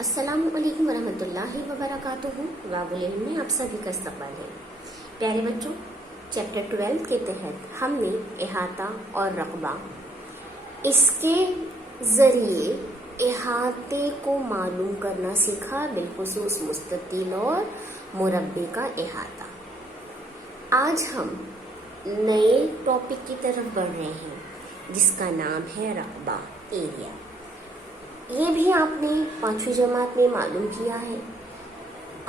अस्सलाम वालेकुम वरहमतुल्लाहि वबरकातुहू। वाबुल इल्म में आप सभी का इस्तकबाल है। प्यारे बच्चों, चैप्टर 12 के तहत हमने इहाता और रकबा, इसके ज़रिए इहाते को मालूम करना सीखा, बिलखुसूस मुस्ततील और मुरब्बे का इहाता। आज हम नए टॉपिक की तरफ बढ़ रहे हैं जिसका नाम है रकबा, एरिया। ये भी आपने 5वीं जमात में मालूम किया है।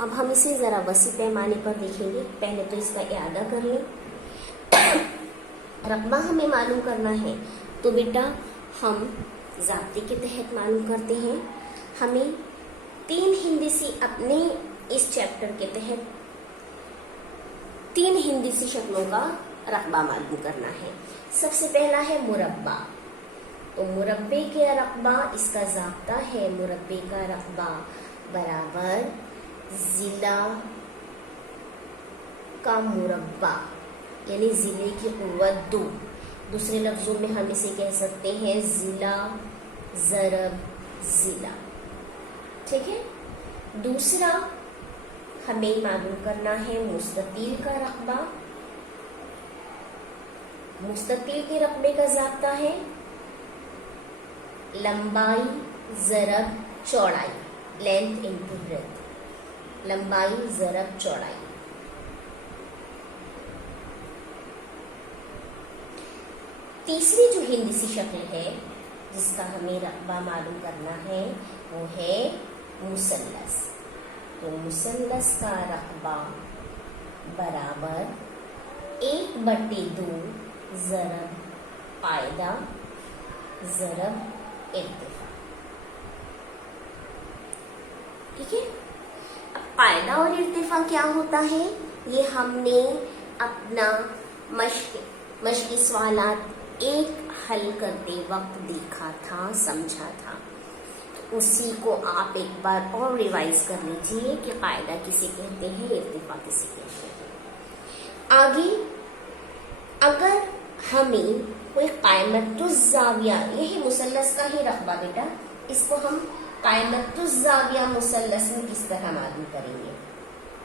अब हम इसे ज़रा वसी पैमाने पर देखेंगे। पहले तो इसका इआदा कर लें। रकबा हमें मालूम करना है तो बेटा हम ज़ाब्ते के तहत मालूम करते हैं। हमें 3 हिंदीसी अपने इस चैप्टर के तहत 3 हिंदीसी शक्लों का रकबा मालूम करना है। सबसे पहला है मुरब्बा। तो मुरब्बे का रकबा, इसका ज़ाब्ता है मुरब्बे का रकबा बराबर ज़िला का मुरब्बा, यानी ज़िले की क़ुव्वत 2। दूसरे लफ्ज़ों में हम इसे कह सकते हैं ज़िला ज़रब ज़िला। ठीक है। दूसरा हमें मालूम करना है मुस्ततील का रकबा। मुस्ततील के रकबे का ज़ाब्ता है लंबाई ज़रब चौड़ाई, लेंथ इनटू ब्रेथ, लंबाई ज़रब चौड़ाई। तीसरी जो हिंदीसी शक्ल है जिसका हमें रकबा मालूम करना है वो है मुसल्लस। तो मुसल्लस का रकबा बराबर 1/2 ज़रब पायदा ज़रब इर्तिफा। ठीक है। अब पायदा और इर्तिफा क्या होता है, ये हमने अपना मश्की सवालात एक हल करते वक्त देखा था, समझा था। तो उसी को आप एक बार और रिवाइज कर लीजिए कि कायदा किसे कहते हैं, इर्तिफा किसे कहते हैं। आगे अगर हमें कोई कायमतुज़्ज़ाविया, यही मुसल्लस का ही रकबा बेटा, इसको हम कायमतुज़्ज़ाविया मुसल्लस में किस तरह मालूम करेंगे।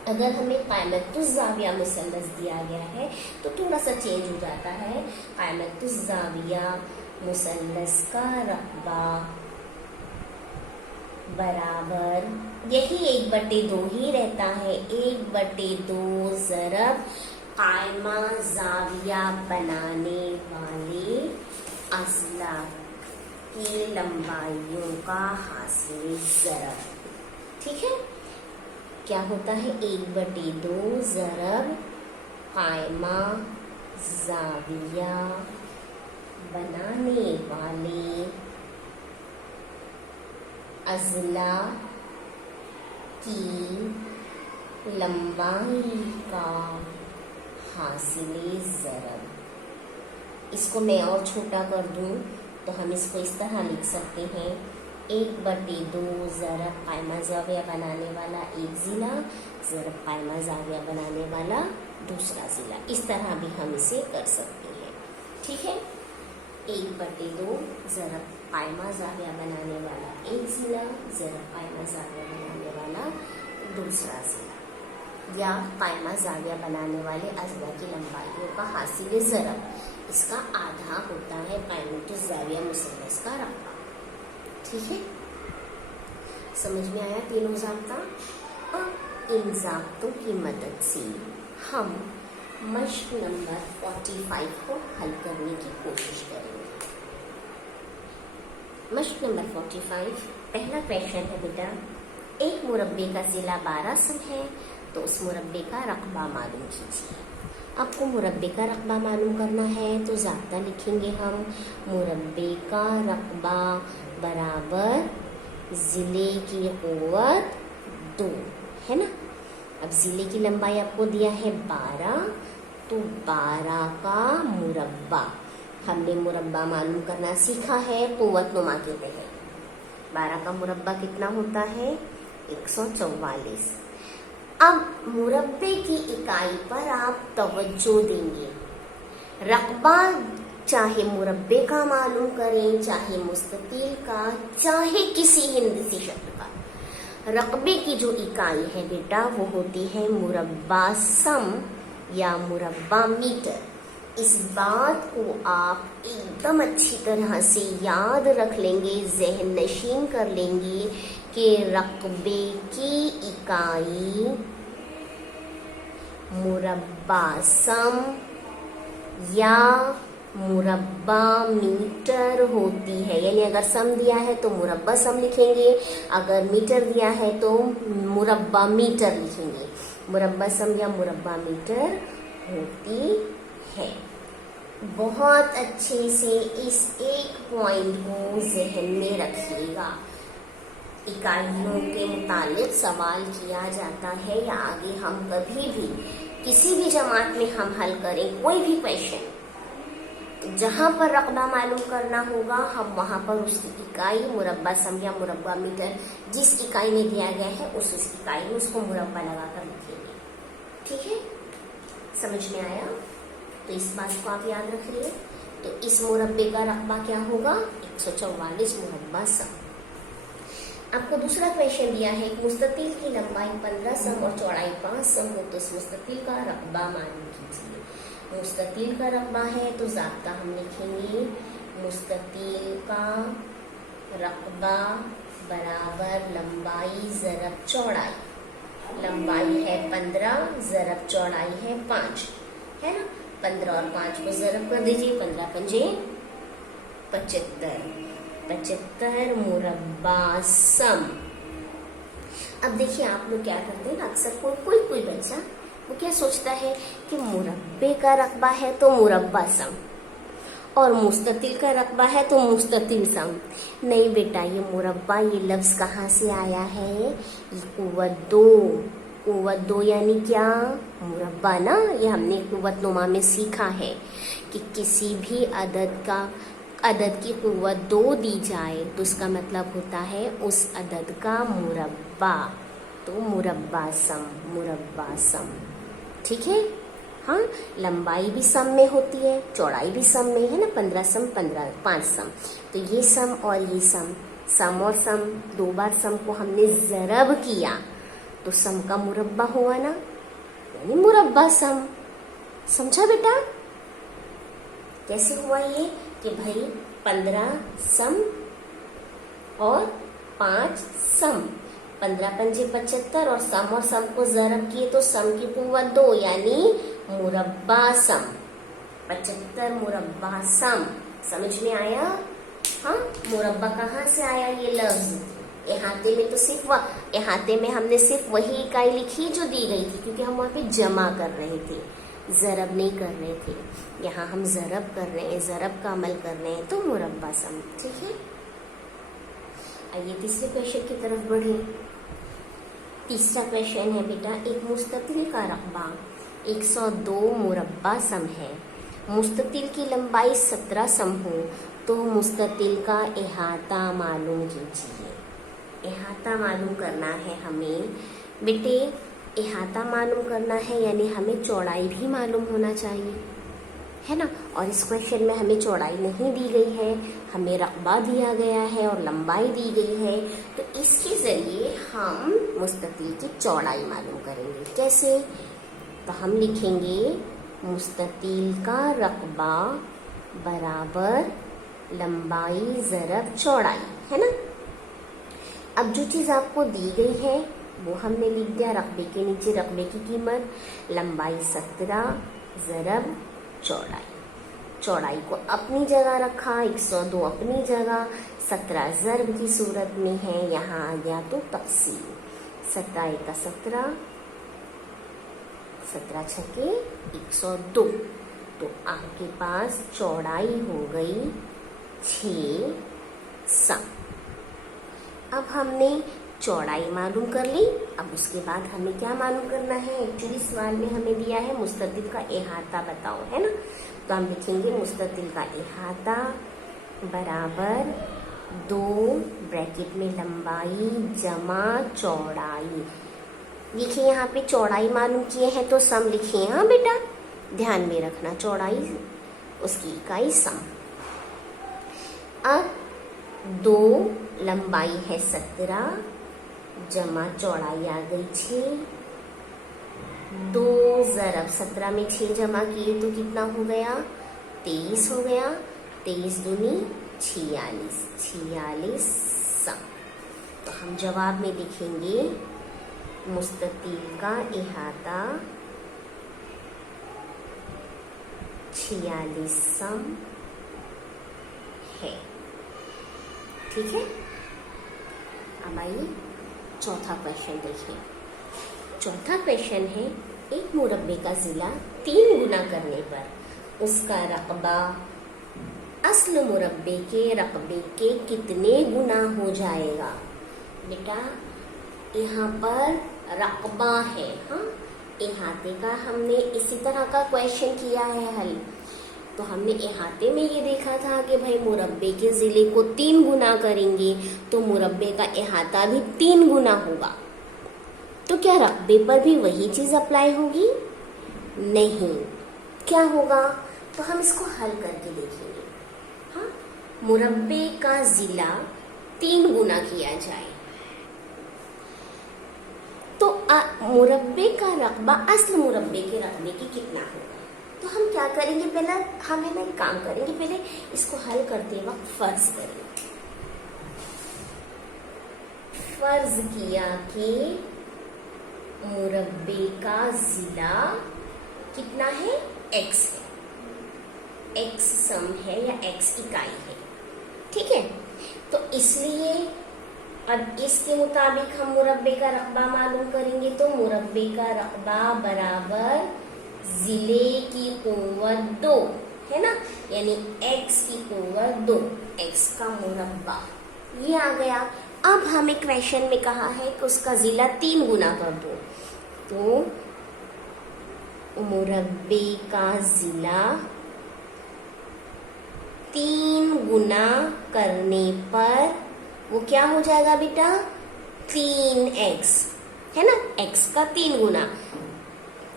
अगर हमें कायमतुज़्ज़ाविया मुसल्लस दिया गया है तो थोड़ा सा चेंज हो जाता है। कायमतुज़्ज़ाविया मुसल्लस का रकबा बराबर यही 1/2 ही रहता है, 1/2 ज़रब कायमा ज़ाविया बनाने वाले अज़ला की लंबाइयों का हासिल ज़रब। ठीक है। क्या होता है, 1/2 ज़रब कायमा ज़ाविया बनाने वाले अज़ला की लंबाई का हासिले ज़रब। इसको मैं और छोटा कर दूं तो हम इसको इस तरह लिख सकते हैं, 1/2 ज़रब कायमा ज़ाविया बनाने वाला एक ज़िला ज़रब कायमा ज़ाविया बनाने वाला दूसरा ज़िला। इस तरह भी हम इसे कर सकते हैं। ठीक है। 1/2 ज़रब कायमा ज़ाविया बनाने वाला एक ज़िला ज़रब कायमा ज़ाविया बनाने वाला दूसरा ज़िला, या कायमा ज़ाविया बनाने वाले अज़ला की लंबाइयों का हासिल ज़रब, इसका आधा होता है कायमतुज़्ज़ाविया मुसल्लस का रकबा। ठीक है। समझ में आया तीनों ज़ाब्ता। अब इन ज़ाब्तों की मदद से हम मश्क नंबर 45 को हल करने की कोशिश करेंगे। मश्क नंबर 45, पहला क्वेश्चन है बेटा, एक मुरब्बे का ज़िला 12 सम है तो उस मुरब्बे का रकबा मालूम कीजिए। आपको मुरब्बे का रकबा मालूम करना है तो ज़ाब्ता लिखेंगे हम, मुरब्बे का रकबा बराबर ज़िले की क़ुव्वत 2, है ना। अब ज़िले की लंबाई आपको दिया है 12, तो 12 का मुरब्बा, हमने मुरब्बा मालूम करना सीखा है क़ुव्वत नुमा के तहत। 12 का मुरब्बा कितना होता है, 144। अब मुरब्बे की इकाई पर आप तवज्जो देंगे। रकबा चाहे मुरब्बे का मालूम करें, चाहे मुस्ततील का, चाहे किसी हिंदीसी शक्ल का, रकबे की जो इकाई है बेटा वो होती है मुरब्बा सम या मुरब्बा मीटर। इस बात को आप एकदम अच्छी तरह से याद रख लेंगे, ज़हन नशीन कर लेंगे कि रकबे की इकाई मुरब्बा सम या मुरब्बा मीटर होती है। यानी अगर सम दिया है तो मुरब्बा सम लिखेंगे, अगर मीटर दिया है तो मुरब्बा मीटर लिखेंगे। मुरब्बा सम या मुरब्बा मीटर होती है। बहुत अच्छे से इस एक पॉइंट को ज़हन में रखिएगा। इकाइयों के मुतालिक सवाल किया जाता है या आगे हम कभी भी किसी भी जमात में हम हल करें कोई भी क्वेश्चन, जहां पर रकबा मालूम करना होगा हम वहां पर उसकी इकाई मुरब्बा सम या मुरब्बा मीटर जिस इकाई में दिया गया है उस इकाई में उसको मुरब्बा लगाकर लिखेंगे। ठीक है, समझ में आया? तो इस बात को आप याद रखिए। तो इस मुरब्बे का रकबा क्या होगा? 144 मुरब्बा सम। आपको दूसरा क्वेश्चन दिया है, मुस्ततिल की लंबाई 15 सम और चौड़ाई 5 सम हो तो इस मुस्ततिल का रकबा मालूम कीजिए। मुस्ततिल का रकबा है तो ज़ाब्ता हम लिखेंगे मुस्ततिल का रकबा बराबर लंबाई ज़रब चौड़ाई। लंबाई है 15, ज़रब चौड़ाई है 5, है ना। 15 और 5 को ज़रब कर दीजिए, 15 पंजे 75, 75 मुरब्बा सम। अब देखिए आप लोग क्या करते हैं ना, अक्सर कोई बच्चा वो क्या सोचता है कि मुरब्बे का रकबा है तो मुरब्बा सम और मुस्ततिल का रकबा है तो मुस्ततिल सम। नहीं बेटा, ये मुरब्बा ये लफ्ज़ कहाँ से आया है? ये कुव्वत दो यानी क्या? मुरब्बा ना। ये हमने कुव्वत नुमा में सीखा है कि किसी भी अदद की कुव्वत 2 दी जाए तो उसका मतलब होता है उस अदद का मुरब्बा। तो मुरब्बा सम। ठीक है। हाँ, लंबाई भी सम में होती है, चौड़ाई भी सम में है ना। 15 सम 5 सम। तो ये सम और ये सम और सम 2 बार सम को हमने ज़रब किया तो सम का मुरब्बा हुआ ना, यानी मुरब्बा सम। समझा बेटा? कैसे हुआ ये कि भाई 15 सम और 5 सम, 15 पंजे 75 और सम को ज़रब किए तो सम की कुव्वत 2 यानी मुरब्बा सम। 75 मुरब्बा सम। समझ में आया? हाँ, मुरब्बा कहाँ से आया ये लफ्ज़? इहाते में तो इहाते में हमने सिर्फ वही इकाई लिखी जो दी गई थी, क्योंकि हम वहाँ पे जमा कर रहे थे, ज़रब नहीं कर रहे थे। यहाँ हम ज़रब कर रहे हैं, ज़रब का अमल कर रहे हैं, तो मुरब्बा सम। ठीक है। आइए तीसरे क्वेश्चन की तरफ बढ़े। तीसरा क्वेश्चन है बेटा, एक मुस्ततिल का रकबा 102 मुरब्बा सम है। मुस्ततिल की लंबाई 17 सम हो तो मुस्ततिल का इहाता मालूम कीजिए। इहाता मालूम करना है हमें बेटे। इहाता मालूम करना है यानी हमें चौड़ाई भी मालूम होना चाहिए, है ना। और इस क्वेश्चन में हमें चौड़ाई नहीं दी गई है, हमें रकबा दिया गया है और लंबाई दी गई है। तो इसके ज़रिए हम मुस्ततिल की चौड़ाई मालूम करेंगे। कैसे? तो हम लिखेंगे मुस्ततिल का रकबा बराबर लंबाई ज़रब चौड़ाई, है ना। अब जो चीज़ आपको दी गई है वो हमने लिख दिया, रकबे के नीचे रकबे की कीमत, लंबाई 17 ज़रब चौड़ाई को अपनी जगह रखा, 102 अपनी जगह, 17 ज़रब की सूरत में है, यहाँ आ गया तो तक़सीम। 17 का 17, 17 छके 102। तो आपके पास चौड़ाई हो गई 6 सम। अब हमने चौड़ाई मालूम कर ली। अब उसके बाद हमें क्या मालूम करना है? एक्चुअली सवाल में हमें दिया है मुस्ततिल का इहाता बताओ, है ना। तो हम लिखेंगे मुस्ततिल का इहाता बराबर 2 ब्रैकेट में लंबाई जमा चौड़ाई। देखिए यहाँ पे चौड़ाई मालूम किए हैं तो सम लिखिए। हाँ बेटा, ध्यान में रखना, चौड़ाई उसकी इकाई सम। अब 2 लंबाई है 17 जमा चौड़ाई आ गई 6, 2 ज़रब 17 में 6 जमा किए तो कितना हो गया, 23 हो गया। 23 दूनी 46, 46 सम। तो हम जवाब में लिखेंगे मुस्ततील का इहाता 46 सम है। ठीक है, अब आइए चौथा क्वेश्चन देखिए। चौथा क्वेश्चन है, एक मुरब्बे का ज़िला 3 गुना करने पर उसका रकबा असल मुरब्बे के रकबे के कितने गुना हो जाएगा। बेटा यहाँ पर रकबा है, हाँ, इहाते का हमने इसी तरह का क्वेश्चन किया है हल। तो हमने इहाते में ये देखा था कि भाई मुरब्बे के ज़िले को 3 गुना करेंगे तो मुरब्बे का इहाता भी 3 गुना होगा। तो क्या रकबे पर भी वही चीज़ अप्लाई होगी? नहीं। क्या होगा? तो हम इसको हल करके देखेंगे। हाँ, मुरब्बे का ज़िला 3 गुना किया जाए तो मुरब्बे का रकबा असल मुरब्बे के रकबे की कितना होगा। तो हम क्या करेंगे, पहले हम है ना एक काम करेंगे, पहले इसको हल करते वक्त फर्ज करेंगे। फर्ज किया कि मुरब्बे का ज़िला कितना है, x है, x सम है या x इकाई है। ठीक है, तो इसलिए अब इसके मुताबिक हम मुरब्बे का रकबा मालूम करेंगे। तो मुरब्बे का रकबा बराबर ज़िले की कुव्वत 2 है ना, यानी x की कुव्वत 2, x का मुरब्बा ये आ गया। अब हमें क्वेश्चन में कहा है कि उसका ज़िला 3 गुना कर दो। तो मुरब्बे का ज़िला 3 गुना करने पर वो क्या हो जाएगा बेटा, 3x है ना, x का 3 गुना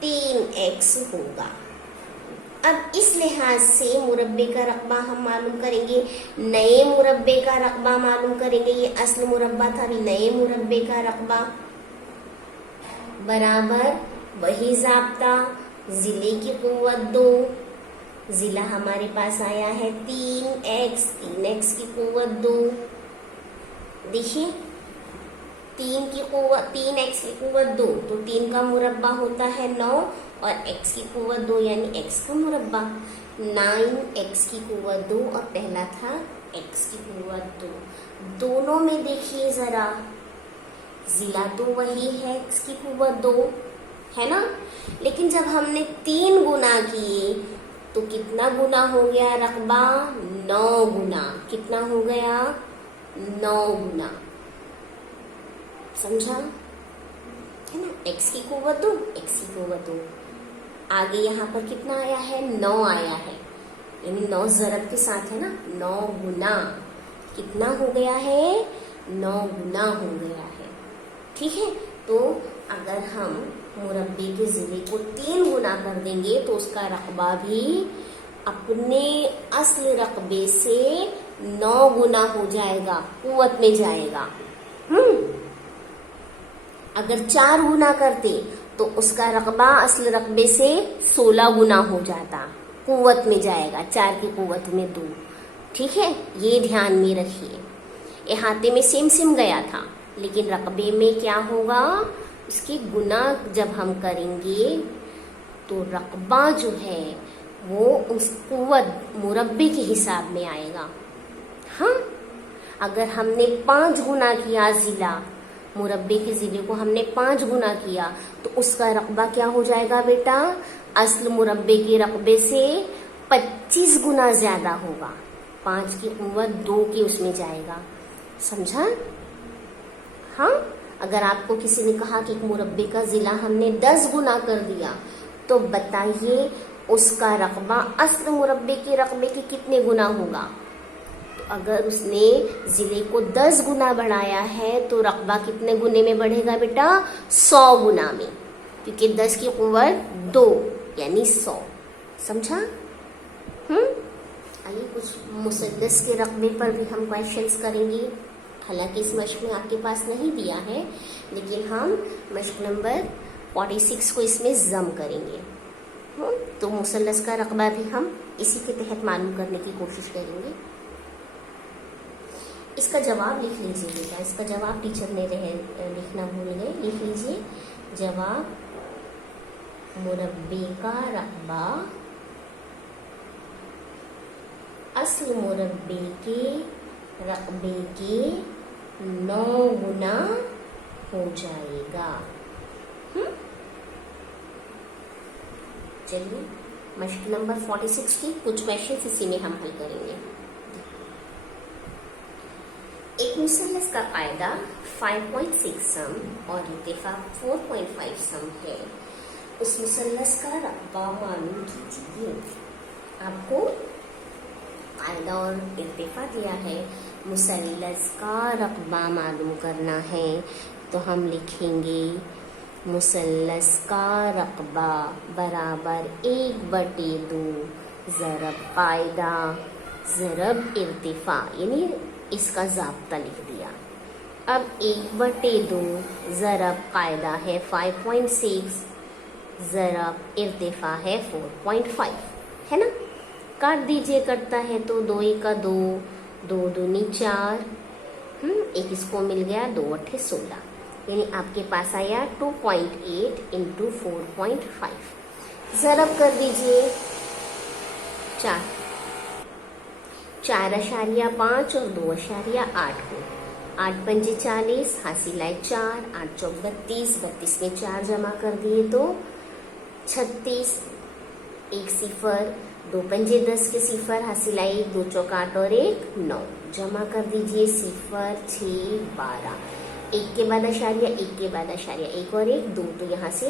3x होगा। अब इस लिहाज से मुरब्बे का रकबा हम मालूम करेंगे, नए मुरब्बे का रकबा मालूम करेंगे। ये असल मुरब्बा था, अभी नए मुरब्बे का रकबा बराबर वही ज़ाब्ता, ज़िले की कुव्वत 2, ज़िला हमारे पास आया है 3x, 3x की कुव्वत 2। देखिए 3x की कुव्वत 2, तो 3 का मुरब्बा होता है 9 और x की कुव्वत 2 यानी x का मुरब्बा 9x की कुव्वत 2 और पहला था x की कुव्वत 2। दोनों में देखिए जरा, ज़िला तो वही है x की कुव्वत 2 है ना, लेकिन जब हमने 3 गुना किए तो कितना गुना हो गया रकबा, 9 गुना। कितना हो गया, 9 गुना। समझा है ना, x की कुव्वत 2, x की कुव्वत 2। आगे यहाँ पर कितना आया है, 9 आया है, यानी 9 ज़रब के साथ है ना, 9 गुना कितना हो गया है, 9 गुना हो गया है। ठीक है, तो अगर हम मुरब्बे के ज़िले को 3 गुना कर देंगे तो उसका रकबा भी अपने असल रकबे से 9 गुना हो जाएगा, कुव्वत में जाएगा। अगर 4 गुना करते तो उसका रकबा असल रकबे से 16 गुना हो जाता, कुव्वत में जाएगा, 4 की कुव्वत में 2। ठीक है, ये ध्यान में रखिए। इहाते में सेम गया था, लेकिन रकबे में क्या होगा, उसकी गुना जब हम करेंगे तो रकबा जो है वो उस कुव्वत मुरब्बे के हिसाब में आएगा। हाँ, अगर हमने 5 गुना किया ज़िला, मुरब्बे के ज़िले को हमने 5 गुना किया तो उसका रकबा क्या हो जाएगा बेटा, असल मुरब्बे के रकबे से 25 गुना ज़्यादा होगा, 5 की कुव्वत 2 के उसमें जाएगा। समझा? हाँ, अगर आपको किसी ने कहा कि एक मुरब्बे का ज़िला हमने 10 गुना कर दिया तो बताइए उसका रकबा असल मुरब्बे के रकबे के कितने गुना होगा। तो अगर उसने ज़िले को 10 गुना बढ़ाया है तो रकबा कितने गुने में बढ़ेगा बेटा, 100 गुना में, क्योंकि 10 की कुव्वत 2 यानी 100। समझा? आइए कुछ मुसद्दस के रकबे पर भी हम क्वेश्चंस करेंगे। حالانکہ اس مشق میں آپ کے پاس نہیں دیا ہے، لیکن ہم مشق نمبر 46 کو اس میں ضم کریں گے. تو مثلث کا رقبہ بھی ہم اسی کے تحت معلوم کرنے کی کوشش کریں گے. اس کا جواب لکھ لیجیے بیٹا، اس کا جواب ٹیچر نے لکھنا بھول گئے. لکھ لیجیے جواب: مربع کا رقبہ اصل مربع کے رقبے کے 9 گنا ہو جائے گا. چلیے مشق نمبر 46 کی کچھ کویشچنز اسی میں ہم حل کریں گے. ایک مثلث کا قاعدہ 5.6 سم اور ارتفاع 4.5 سم ہے. اس مثلث کا رقبہ معلوم کیجیے. آپ کو قاعدہ اور ارتفاع دیا ہے، مثلث کا رقبہ معلوم کرنا ہے، تو ہم لکھیں گے مثلث کا رقبہ برابر 1/2 ضرب قاعدہ ضرب ارتفاع، یعنی اس کا ضابطہ لکھ دیا. اب 1/2 ضرب قاعدہ ہے 5.6 ضرب ارتفاع ہے 4.5 ہے نا. کاٹ دیجئے، کٹتا ہے تو 2 × 2 2 × 2 4 ایک اس کو مل گیا 2 × 8 16، یعنی آپ کے پاس آیا 2.8 × 4.5. ضرب کر دیجئے 4.5 اور 2.8 کو. 8 × 5 = 40، حاصل آئے 4، 8 × 4 = 32، 32 میں 4 جمع کر دیے تو 36، 1 0، 2 × 5 = 10 کے 0، حاصل آئے 2 × 4 8 اور 1 9، جمع کر دیجئے 0 6 12، 1 کے بعد اشاریہ، 1 کے بعد اشاریہ 1 اور 1 2، تو یہاں سے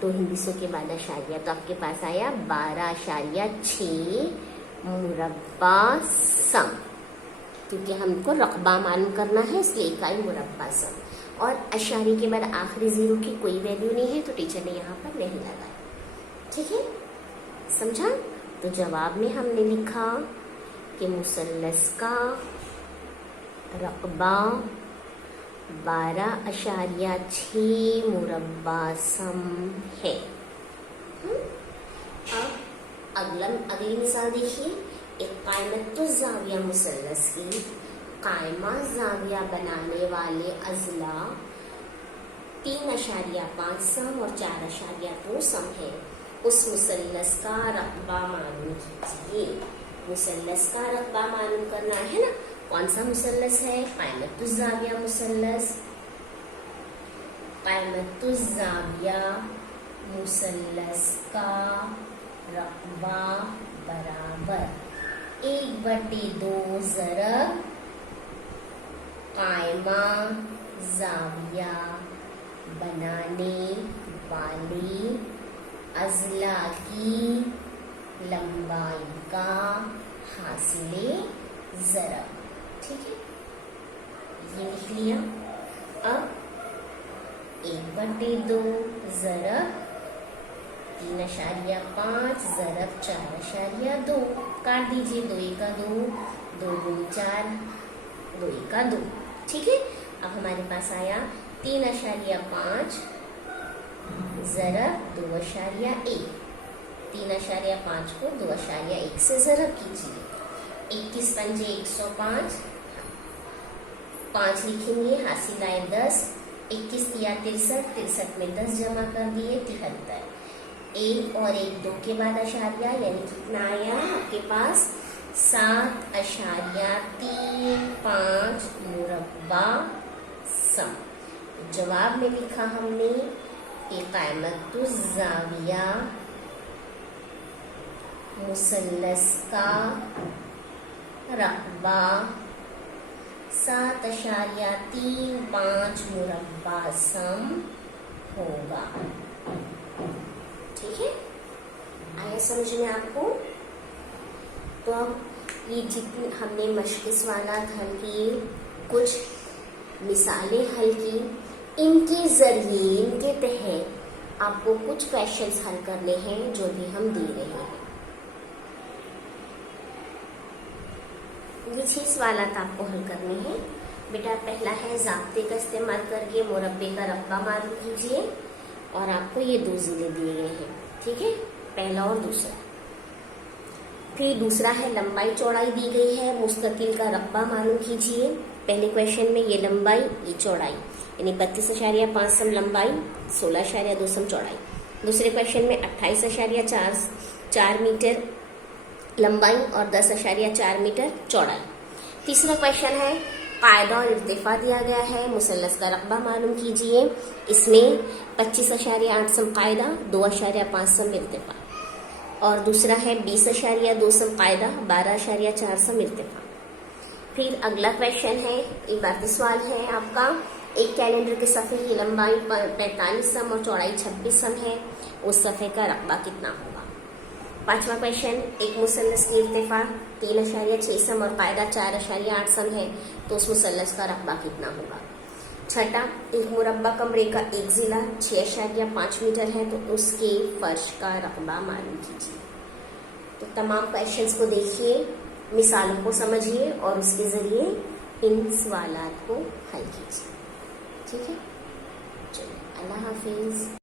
2 ہندسوں کے بعد اشاریہ، تو آپ کے پاس آیا 12.6 مربع سم. کیونکہ ہم کو رقبہ معلوم کرنا ہے اس لیے اکائی مربع سم، اور اشاریہ کے بعد آخری 0 کی کوئی ویلیو نہیں ہے تو ٹیچر نے یہاں پر نہیں لگایا. ٹھیک ہے، سمجھا؟ تو جواب میں ہم نے لکھا کہ مثلث کا رقبہ 12.6 مربع سم ہے. اب اگلی مثال دیکھیے. ایک قائمۃ الزاویہ مثلث کی قائمہ زاویہ بنانے والے اضلاع 3.5 سم اور 4.2 سم ہے. اس مثلث کا رقبہ معلوم کیجیے. مثلث کا رقبہ معلوم کرنا ہے نا. کون سا مثلث ہے؟ قائمۃ الزاویہ مثلث. قائمۃ الزاویہ مثلث کا رقبہ برابر 1/2 ضرب قائمہ زاویہ بنانے والی اضلاع کی لمبائی کا حاصل ضرب. ٹھیک ہے، یہ لکھ لیا. اب 1/2 ضرب 3.5 ضرب 4.2، کاٹ دیجئے 2 × 2 2 × 4 2 × 2. ٹھیک ہے، اب ہمارے پاس آیا 3.5 ضرب 2.1. 3.5 کو 2.1 سے ضرب کیجیے. 21 × 5 = 105، 5 لکھیں گے، حاصل آئے 10. 21 × 3 = 63، 63 میں 10 جمع کر دیے 73. 1 اور 1 2 کے بعد اشاریہ، یعنی کتنا آیا آپ کے پاس 7.35 مربع سم. جواب میں لکھا ہم نے کہ قائمۃ الزاویہ مثلث کا رقبہ 7.35 مربع سم ہوگا. ٹھیک ہے، آیا سمجھ میں آپ کو؟ تو اب یہ جتنی ہم نے مشق سوالات حل کیے، کچھ مثالیں حل کی، ان کے ذریعے ان کے تحت آپ کو کچھ کویشچنز حل کرنے ہیں جو بھی ہم دے رہے ہیں. یہ 6 سوالات آپ کو حل کرنے ہیں. बेटा पहला है ज़ाब्ते का इस्तेमाल करके मुरब्बे का रकबा मालूम कीजिए, और आपको ये 2 ज़िले दिए गए हैं, ठीक है, पहला और दूसरा। फिर दूसरा है लंबाई चौड़ाई दी गई है, मुस्तकिल का रकबा मालूम कीजिए। पहले क्वेश्चन में ये लंबाई ये चौड़ाई, यानी 32.5 लंबाई 16.2 चौड़ाई। दूसरे क्वेश्चन में 28.4 मीटर लंबाई और 10.4 मीटर चौड़ाई। तीसरा क्वेश्चन है कायदा और इर्तिफा दिया गया है, मुसल्लस का रकबा मालूम कीजिए। इसमें 25.8 सम कायदा, 2.5 सम इर्तिफा, और दूसरा है 20.2 सम कायदा, 12.4 सम इर्तिफा। फिर अगला क्वेश्चन है, इबारती सवाल है आपका, एक कैलेंडर के सफ़े की लंबाई 45 सम और चौड़ाई 26 सम है, उस सफ़े का रकबा कितना होगा। पांचवा क्वेश्चन, एक मुसल्लस की इर्तिफा 3.6 सम और कायदा 4.8 सम है, तो उस मुसल्लस का रकबा कितना होगा। छठा, एक मुरब्बा कमरे का एक जिला 6.5 मीटर है, तो उसके फर्श का रकबा मालूम कीजिए। तो तमाम क्वेश्चंस को देखिए, मिसालों को समझिए और उसके ज़रिए इन सवालात को हल कीजिए, ठीक है। चलिए, अल्लाह हाफिज़।